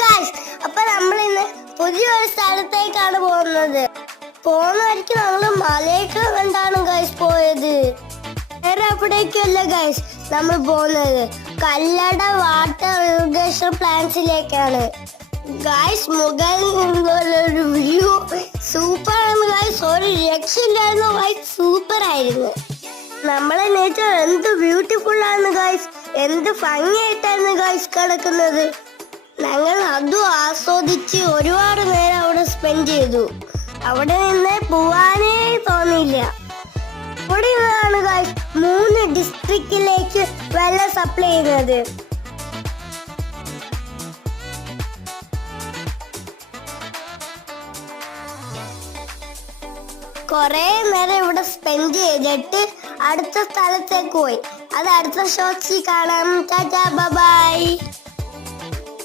Guys, അപ്പൊ നമ്മൾ ഇന്ന് പുതിയൊരു സ്ഥലത്തേക്കാണ് പോകുന്നത്. പോകുന്ന വഴിക്ക് നമ്മള് മലയൊക്കെ കണ്ടാണ് ഗൈസ് പോയത്. വേറെ എവിടേക്കല്ല ഗൈസ് നമ്മൾ പോകുന്നത്, കല്ലട വാട്ടർ ഇറിഗേഷൻ പ്ലാന്റ്സിലേക്കാണ്. ഗൈസ്, മുകളിൽ നിന്നുള്ളൊരു വ്യൂ സൂപ്പർ ആണ് ഗൈസ്. ഒരു രക്ഷയില്ലായിരുന്നു ഗൈസ്, സൂപ്പർ ആയിരുന്നു. നമ്മളെ നേച്ചർ എന്ത് ബ്യൂട്ടിഫുൾ ആണ് ഗൈസ്, എന്ത് ഭംഗിയായിട്ടായിരുന്നു ഗൈസ് കിടക്കുന്നത്. ഞങ്ങൾ അതും ആസ്വദിച്ച് ഒരുപാട് നേരം അവിടെ സ്പെൻഡ് ചെയ്തു. അവിടെ നിന്ന് പോവാനേ തോന്നിയില്ല. ഇവിടെ നിന്നാണ് ഗൈസ് 3 ഡിസ്ട്രിക്റ്റിലേക്ക് വെള്ളം സപ്ലൈ ചെയ്യുന്നത്. കൊറേ നേരം ഇവിടെ സ്പെൻഡ് ചെയ്തിട്ട് അടുത്ത സ്ഥലത്തേക്ക് പോയി. അത് അടുത്ത ഷോട്ട്സിൽ കാണാം. ടാറ്റാ, ബൈ.